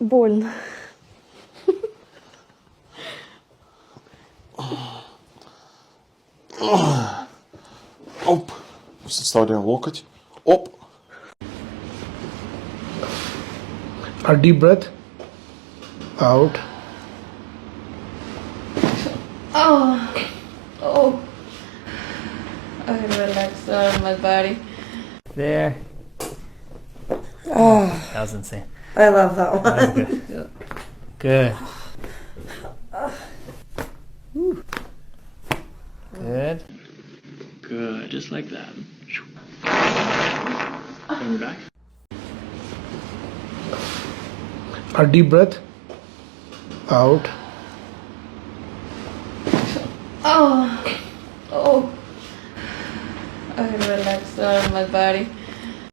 Больно. Оп. Вставляем локоть. Оп. A deep breath. Out. Oh. I relax my body. There. That was insane. I love that one. That was good. Good. Whew. Good. Good, just like that. Coming back. A deep breath. Out. Oh. I relax my body.